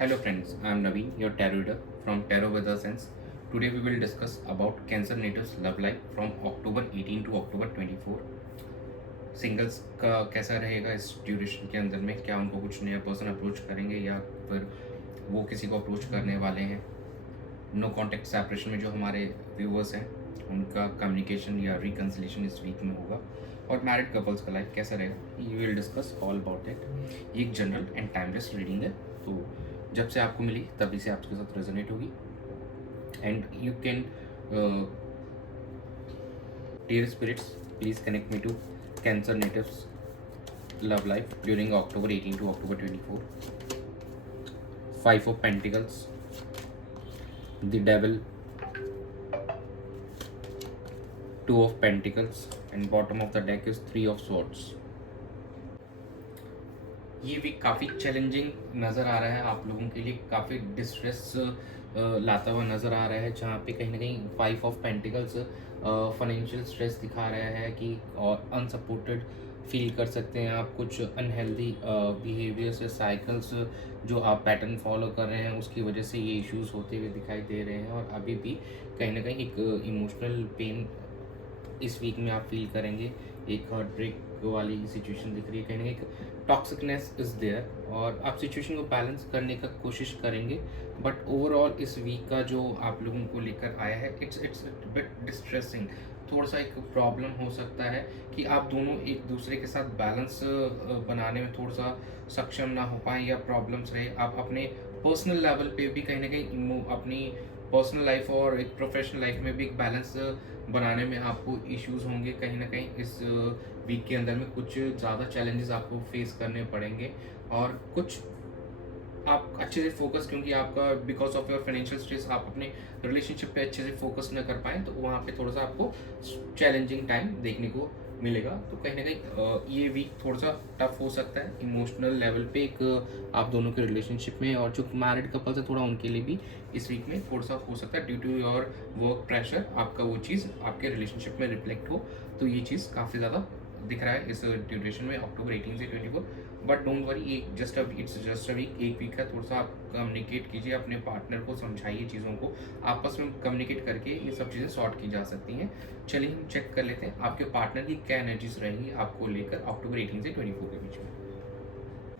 Hello friends, I am Naveen, your tarot reader from Tarot Weather Sense. Today we will discuss about Cancer Natives love life from October 18 to October 24. Singles का कैसा रहेगा इस duration के अंदर में, क्या उनको कुछ नया पर्सन अप्रोच करेंगे या फिर वो किसी को अप्रोच करने वाले हैं। नो कॉन्टेक्ट सेपरेशन में जो हमारे व्यूवर्स हैं उनका कम्युनिकेशन या रिकन्सिलेशन इस वीक में होगा। और मैरिड कपल्स का लाइफ कैसा रहेगा, you will discuss all about it. ये एक जनरल एंड टाइमलेस रीडिंग है, तो जब से आपको मिली तभी से आपके साथ रेजोनेट होगी। And you can dear spirits please connect me to cancer natives love life during October 18 to October 24. 5 of Pentacles, the Devil, 2 of Pentacles, and bottom of the deck is 3 of Swords. ये week काफ़ी challenging नज़र आ रहा है आप लोगों के लिए, काफ़ी डिस्ट्रेस लाता हुआ नज़र आ रहा है, जहाँ पे कहीं ना कहीं 5 ऑफ पेंटिकल्स फाइनेंशियल स्ट्रेस दिखा रहा है कि और अनसपोर्टेड फील कर सकते हैं आप। कुछ अनहेल्दी बिहेवियर्स या साइकिल्स जो आप पैटर्न फॉलो कर रहे हैं उसकी वजह से ये इश्यूज होते हुए दिखाई दे रहे हैं। और अभी भी कहीं ना कहीं एक इमोशनल पेन इस वीक में आप फील करेंगे। एक हार्ट ब्रेक वाली सिचुएशन दिख रही है, कहीं ना कहीं टॉक्सिकनेस इज देयर और आप सिचुएशन को बैलेंस करने का कोशिश करेंगे। बट ओवरऑल इस वीक का जो आप लोगों को लेकर आया है इट्स बिट डिस्ट्रेसिंग। थोड़ा सा एक प्रॉब्लम हो सकता है कि आप दोनों एक दूसरे के साथ बैलेंस बनाने में थोड़ा सा सक्षम ना हो पाए या प्रॉब्लम्स रहे। आप अपने पर्सनल लेवल पे भी कहीं ना कहीं अपनी पर्सनल लाइफ और एक प्रोफेशनल लाइफ में भी एक बैलेंस बनाने में आपको इश्यूज होंगे। कहीं ना कहीं इस वीक के अंदर में कुछ ज़्यादा चैलेंजेस आपको फेस करने पड़ेंगे और कुछ आप अच्छे से फोकस, क्योंकि आपका because of your financial stress आप अपने रिलेशनशिप पे अच्छे से फोकस न कर पाएँ, तो वहाँ पे थोड़ा सा आपको चैलेंजिंग टाइम देखने को मिलेगा। तो कहीं ना कहीं ये वीक थोड़ा सा टफ हो सकता है इमोशनल लेवल पे एक आप दोनों के रिलेशनशिप में। और जो मैरिड कपल्स है थोड़ा उनके लिए भी इस वीक में थोड़ा सा हो सकता है due to your work pressure आपका वो चीज़ आपके रिलेशनशिप में रिफ्लेक्ट हो। तो ये चीज़ काफ़ी ज़्यादा दिख रहा है इस ड्यूरेशन में October 18 से 24। बट डोंट वरी, ये इट्स जस्ट अ वीक, एक वीक है। थोड़ा सा आप कम्युनिकेट कीजिए, अपने पार्टनर को समझाइए, चीज़ों को आपस में कम्युनिकेट करके ये सब चीज़ें सॉर्ट की जा सकती हैं। चलिए हम चेक कर लेते हैं आपके पार्टनर की क्या एनर्जीज रहेंगी आपको लेकर October 18 से 24 के बीच में।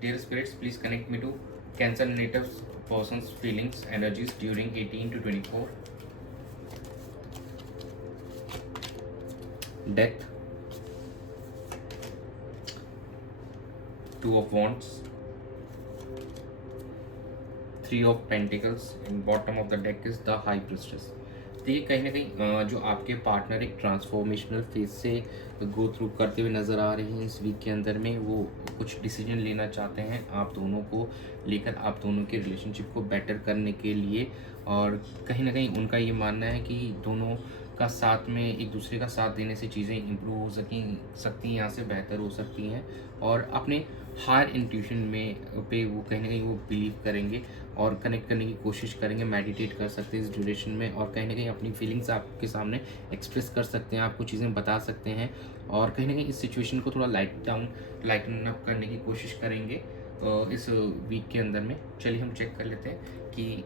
Dear spirits please connect me to cancer natives persons feelings energies during 18 to 24. डेथ, 2 of Wands, 3 of Pentacles, and bottom of the deck is the High Priestess. तो ये कहीं ना कहीं जो आपके पार्टनर एक ट्रांसफॉर्मेशनल फेज से गो थ्रू करते हुए नज़र आ रहे हैं इस वीक के अंदर में। वो कुछ डिसीजन लेना चाहते हैं आप दोनों को लेकर, आप दोनों के रिलेशनशिप को बेटर करने के लिए। और कहीं ना कहीं उनका ये मानना है कि दोनों का साथ में एक दूसरे का साथ देने से चीज़ें इम्प्रूव हो सकती हैं, यहाँ से बेहतर हो सकती हैं। और अपने हायर इंट्यूशन में पे वो कहीं ना कहीं वो बिलीव करेंगे और कनेक्ट करने की कोशिश करेंगे, मेडिटेट कर सकते हैं इस ड्यूरेशन में। और कहीं ना कहीं अपनी फीलिंग्स आपके सामने एक्सप्रेस कर सकते हैं, आपको चीज़ें बता सकते हैं। और कहीं ना कहीं इस सिचुएशन को थोड़ा लाइटन अप करने की कोशिश करेंगे इस वीक के अंदर में। चलिए हम चेक कर लेते हैं कि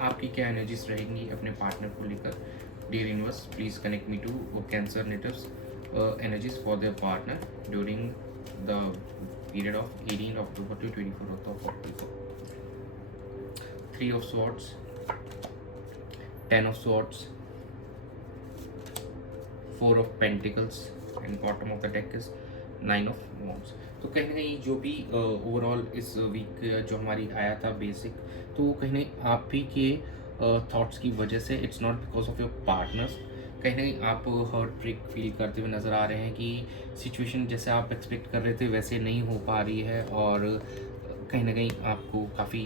आपकी क्या एनर्जीज रहेंगी अपने पार्टनर को लेकर। Dear universe please connect me to cancer natives energies for their partner during the period of 18 October to 24 of October. 3 of Swords, 10 of Swords, 4 of Pentacles, and bottom of the deck is 9 of Wands. तो कहीं ना कहीं जो भी overall इस week जो हमारी आया था बेसिक, तो कहीं ना कहीं आप ही के थॉट्स की वजह से, it's not because of your partners. कहीं ना कहीं आप हार्ट ब्रेक फील करते हुए नज़र आ रहे हैं कि सिचुएशन जैसे आप एक्सपेक्ट कर रहे थे वैसे नहीं हो पा रही है। और कहीं ना कहीं आपको काफ़ी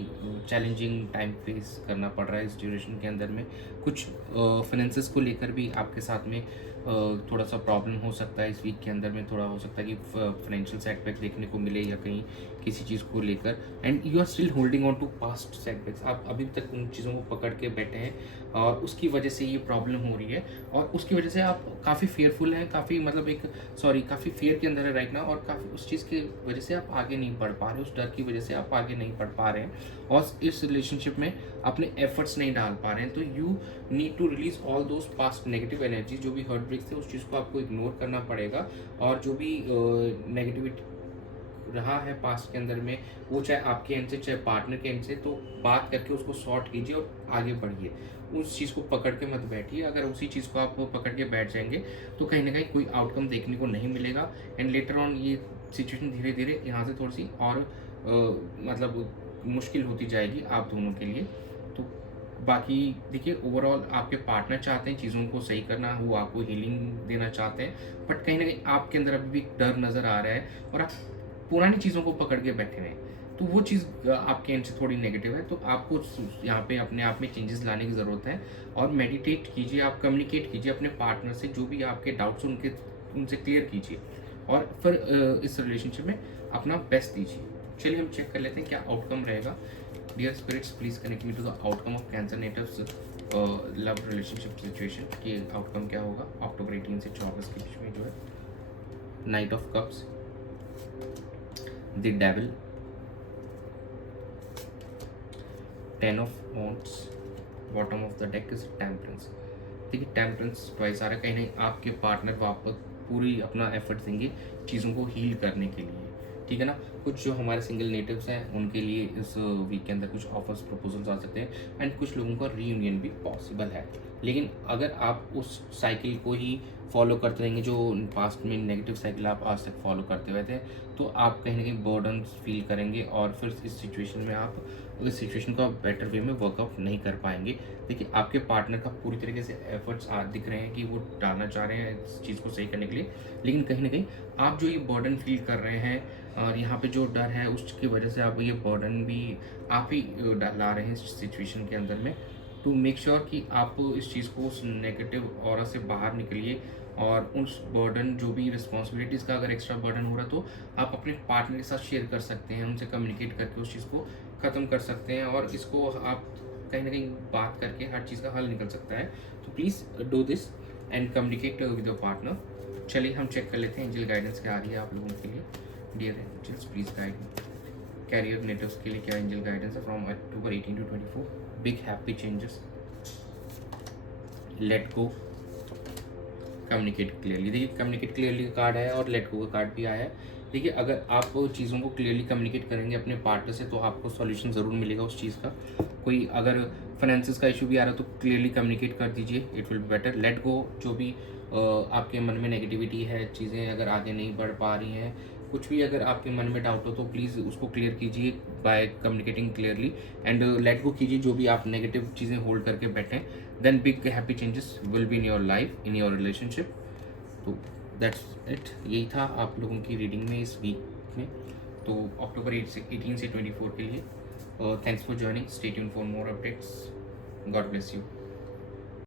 चैलेंजिंग टाइम फेस करना पड़ रहा है इस ड्यूरेशन के अंदर में। कुछ फाइनेंसेस को लेकर भी आपके साथ में थोड़ा सा प्रॉब्लम हो सकता है इस वीक के अंदर में, थोड़ा हो सकता है कि फाइनेंशियल सेटबैक देखने को मिले या कहीं किसी चीज़ को लेकर, and you are still holding on to past setbacks. आप अभी तक उन चीज़ों को पकड़ के बैठे हैं और उसकी वजह से ये प्रॉब्लम हो रही है, और उसकी वजह से आप काफ़ी फेयरफुल हैं, काफ़ी मतलब काफ़ी फेयर के अंदर है राइट ना, और काफ़ी उस चीज़ की वजह से आप आगे नहीं बढ़ पा रहे, उस डर की वजह से आप आगे नहीं बढ़ पा रहे हैं और इस रिलेशनशिप में अपने एफर्ट्स नहीं डाल पा रहे हैं। तो you need to release all those past negative energy, जो भी हर्ट ब्रेक्स थे उस चीज़ को आपको इग्नोर करना पड़ेगा, और जो भी नेगेटिविटी रहा है पास्ट के अंदर में, वो चाहे आपके एंड से चाहे पार्टनर के एंड से, तो बात करके उसको सॉर्ट कीजिए और आगे बढ़िए। उस चीज़ को पकड़ के मत बैठिए, अगर उसी चीज़ को आप पकड़ के बैठ जाएंगे तो कहीं ना कहीं कोई आउटकम देखने को नहीं मिलेगा, एंड लेटर ऑन ये सिचुएशन धीरे धीरे यहाँ से थोड़ी सी और मतलब मुश्किल होती जाएगी आप दोनों के लिए। तो बाकी देखिए, ओवरऑल आपके पार्टनर चाहते हैं चीज़ों को सही करना, वो आपको हीलिंग देना चाहते हैं, बट कहीं ना कहीं आपके अंदर अभी भी डर नज़र आ रहा है और आप पुरानी चीज़ों को पकड़ के बैठे हुए हैं, तो वो चीज़ आपके एंड से थोड़ी नेगेटिव है। तो आपको यहाँ पे अपने आप में चेंजेस लाने की ज़रूरत है, और मेडिटेट कीजिए, आप कम्युनिकेट कीजिए अपने पार्टनर से, जो भी आपके डाउट्स उनसे क्लियर कीजिए, और फिर इस रिलेशनशिप में अपना बेस्ट दीजिए। चलिए हम चेक कर लेते हैं क्या आउटकम रहेगा। Dear spirits, please connect me to the outcome of cancer natives love relationship situation, कि आउटकम क्या होगा अक्टूबर 18 से 24 के बीच में जो है। Night of cups, the devil, 10 of wands, bottom of the deck is temperance. देखिए टेम्परेंस ट्वाइस आ रहा है, कहीं नहीं आपके पार्टनर वापस पूरी अपना एफर्ट देंगे चीज़ों को हील करने के लिए, ठीक है ना। कुछ जो हमारे सिंगल नेटिव्स हैं उनके लिए इस वीक के अंदर कुछ ऑफर्स प्रपोजल्स आ सकते हैं, एंड कुछ लोगों का रीयूनियन भी पॉसिबल है। लेकिन अगर आप उस साइकिल को ही फॉलो करते रहेंगे जो पास्ट में नेगेटिव साइकिल आप आज तक फॉलो करते हुए थे, तो आप कहीं ना कहीं बर्डन फील करेंगे, और फिर इस सिचुएशन में आप इस सिचुएशन को बेटर वे में वर्कआउट नहीं कर पाएंगे। देखिए आपके पार्टनर का पूरी तरीके से एफर्ट्स दिख रहे हैं कि वो डालना चाह रहे हैं इस चीज़ को सही करने के लिए, लेकिन कहीं ना कहीं आप जो ये बर्डन फील कर रहे हैं और यहाँ पे जो डर है उसकी वजह से आप ये बर्डन भी आप ही ला रहे हैं इस सिचुएशन के अंदर में। टू मेक श्योर कि आप इस चीज़ को उस नेगेटिव ऑरा से बाहर निकलिए, और उस बर्डन जो भी रिस्पॉन्सिबिलिटीज़ का अगर एक्स्ट्रा बर्डन हो रहा है तो आप अपने पार्टनर के साथ शेयर कर सकते हैं, उनसे कम्युनिकेट करके उस चीज़ को ख़त्म कर सकते हैं, और इसको आप कहीं ना कहीं बात करके हर चीज़ का हल निकल सकता है। तो please do this and communicate with your partner. चलिए हम चेक कर लेते हैं एंजल गाइडेंस क्या आ रही है आप लोगों के लिए। Dear angels, please guide me. Career natives के लिए क्या एंजल गाइडेंस है from October 18 to 24। Big happy changes, let go, communicate clearly. देखिए कम्युनिकेट क्लियरली का कार्ड है और लेट गो का कार्ड भी आया है। देखिए अगर आप चीज़ों को क्लियरली कम्युनिकेट करेंगे अपने पार्टनर से तो आपको सॉल्यूशन ज़रूर मिलेगा उस चीज़ का। कोई अगर फाइनेंसिस का इशू भी आ रहा है तो क्लियरली कम्युनिकेट कर दीजिए, it will be better. Let go, जो भी आपके मन में नेगेटिविटी है, चीज़ें अगर आगे नहीं बढ़ पा रही हैं, कुछ भी अगर आपके मन में डाउट हो तो प्लीज़ उसको क्लियर कीजिए by communicating clearly, and let go कीजिए जो भी आप नेगेटिव चीज़ें होल्ड करके बैठें। Then big happy changes will be in your life, in your relationship. तो दैट्स इट, यही था आप लोगों की रीडिंग में इस वीक में। तो अक्टूबर 18 से 24 के लिए thanks for joining, stay tuned for more updates, God bless you.